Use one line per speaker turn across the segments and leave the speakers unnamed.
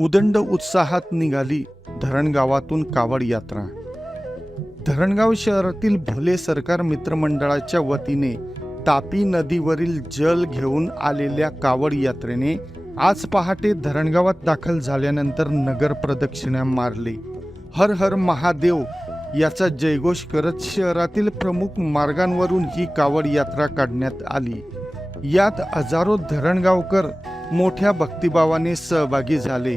उदंड उत्साहात निघाली धरणगावातून कावड यात्रा. धरणगाव शहरातील भोले सरकार मित्रमंडळाच्या वतीने तापी नदीवरील जल घेऊन आलेल्या कावड यात्रेने आज पहाटे धरणगावात दाखल झाल्यानंतर नगर प्रदक्षिणा मारली. हर हर महादेव याचा जयघोष करत शहरातील प्रमुख मार्गांवरून ही कावड यात्रा काढण्यात आली. यात हजारो धरणगावकर मोठ्या भक्तिभावाने सहभागी झाले.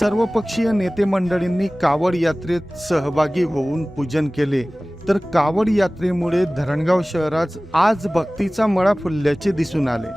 सर्वपक्षीय नेते मंडळींनी कावड यात्रेत सहभागी होऊन पूजन केले. तर कावड यात्रेमुळे धरणगाव शहरात आज भक्तीचा मळा फुलल्याचे दिसून आले.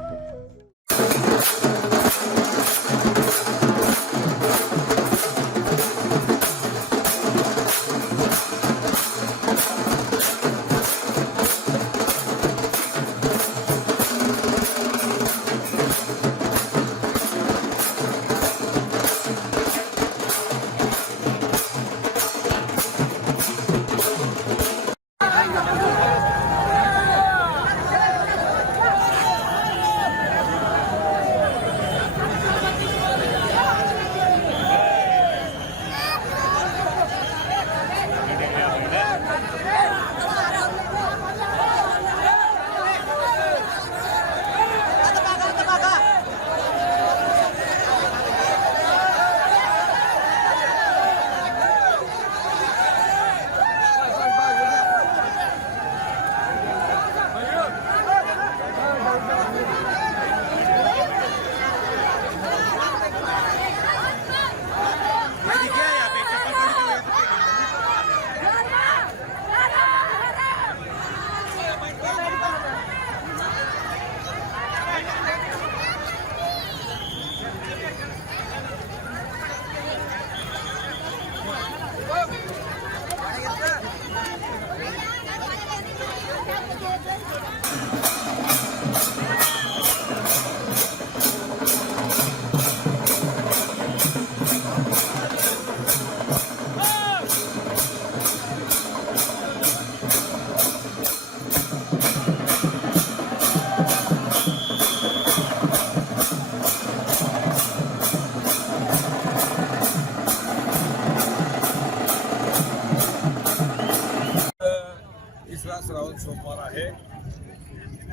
दुसरा श्रावण सोमवार आहे.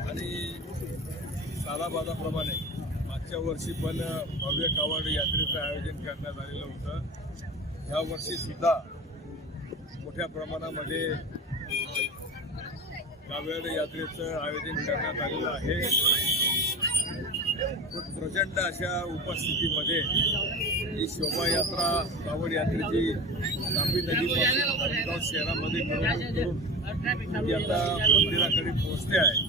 आणि सालाबादाप्रमाणे मागच्या वर्षी पण भव्य कावड यात्रेचं आयोजन करण्यात आलेलं होतं. या वर्षीसुद्धा मोठ्या प्रमाणामध्ये कावड यात्रेचं आयोजन करण्यात आलेलं आहे. प्रचंड अशा उपस्थितीमध्ये ही शोभायात्रा कावड यात्रेची तापी नदीपासून शहरामध्ये करून ती आता मंदिराकडे पोहोचते आहे.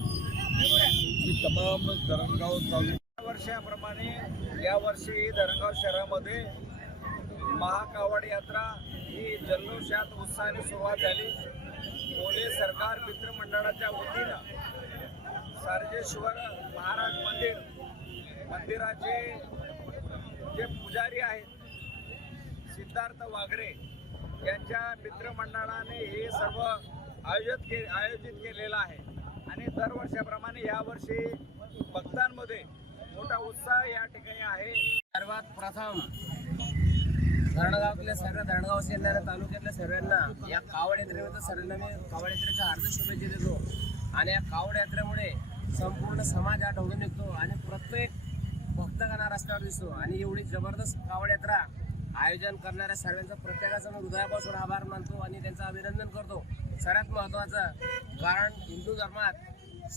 ही तमाम धरणगाव तालुका
वर्षाप्रमाणे यावर्षी धरणगाव शहरामध्ये महाकावड यात्रा ही जल्लोषात उत्साहाने सुरुवात झाली. पोले सरकार मित्रमंडळाच्या वतीनं सार्जेश्वर महाराज मंदिर मंदिराचे जे पुजारी आहेत सिद्धार्थ वाघरे यांच्या मित्रमंडळाने हे सर्व आयोजित के आयोजित केलेला आहे. आणि दरवर्षाप्रमाणे यावर्षी भक्तांमध्ये मोठा उत्साह या ठिकाणी आहे.
सर्वात प्रथम धरणगावातल्या सर्व धरणगाव जिल्ह्याला तालुक्यातल्या सर्वांना या कावड यात्रेबद्दल सर्वांना मी कावड यात्रेच्या हार्दिक शुभेच्छा देतो. आणि या कावड यात्रेमुळे संपूर्ण समाज हा ढवळून निघतो आणि प्रत्येक भक्तगणा रस्त्यावर दिसतो. आणि एवढी जबरदस्त कावड यात्रा आयोजन करणाऱ्या सर्वांचा प्रत्येकाचा मी हृदयापासून आभार मानतो आणि त्यांचं अभिनंदन करतो. सर्वात महत्त्वाचं कारण हिंदू धर्मात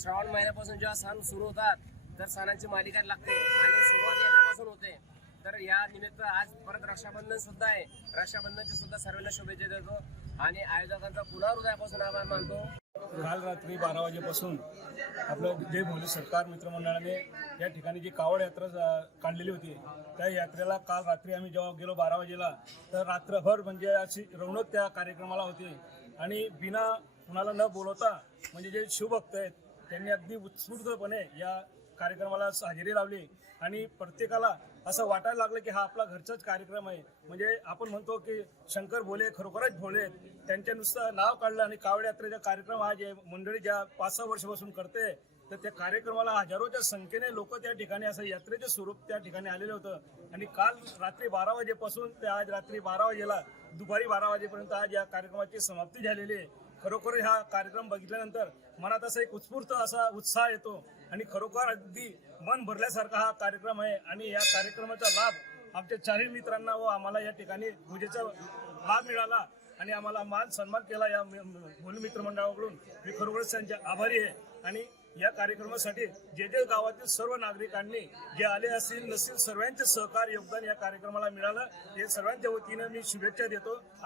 श्रावण महिन्यापासून जेव्हा सण सुरू होतात तर सणांची मालिका लागते आणि सुरुवात याच्यापासून होते. तर या निमित्त आज परत रक्षाबंधन सुद्धा आहे. रक्षाबंधनची सुद्धा सर्वांना शुभेच्छा देतो आणि आयोजकांचा पुन्हा हृदयापासून आभार मानतो.
काल रात्री बारा वाजेपासून आपलं जे मोदी सरकार मित्रमंडळाने या ठिकाणी जी कावड यात्रा काढलेली होती त्या यात्रेला काल रात्री आम्ही जेव्हा गेलो बारा वाजेला तर रात्रभर म्हणजे अशी रौनक त्या कार्यक्रमाला होती. आणि बिना कुणाला न बोलवता म्हणजे जे शिवभक्त आहेत त्यांनी अगदी उत्स्फूर्तपणे या कार्यक्रमाला हजेरी लावली आणि प्रत्येकाला असं वाटायला लागलं की हा आपला घरचाच कार्यक्रम आहे. म्हणजे आपण म्हणतो की शंकर भोले खरोखरच भोले आहेत. त्यांच्या नुसतं नाव काढलं आणि कावड यात्रेचा कार्यक्रम हा जे मंडळी ज्या पाच सहा वर्षापासून करते तर त्या कार्यक्रमाला हजारोच्या संख्येने लोक त्या ठिकाणी असं यात्रेचे स्वरूप त्या ठिकाणी आलेलं होतं. आणि काल रात्री बारा वाजेपासून ते आज रात्री बारा वाजेला दुपारी बारा वाजेपर्यंत आज या कार्यक्रमाची समाप्ती झालेली आहे. खरोखर हा कार्यक्रम बघितल्यानंतर मनात असा एक उत्स्फूर्त असा उत्साह येतो आणि खरोखर अगदी मन भरल्यासारखा हा कार्यक्रम आहे. आणि या कार्यक्रमाचा लाभ आमच्या चारही मित्रांना व आम्हाला या ठिकाणी पूजेचा लाभ मिळाला आणि आम्हाला मान सन्मान केला या मित्र मित्रमंडळाकडून. मी खरोखरच त्यांचे आभारी आहे. आणि या कार्यक्रमासाठी जे जे गावातील सर्व नागरिकांनी जे आले असतील नसतील सर्वांचे सहकार योगदान या कार्यक्रमाला मिळालं. हे सर्वांच्या वतीनं मी शुभेच्छा देतो.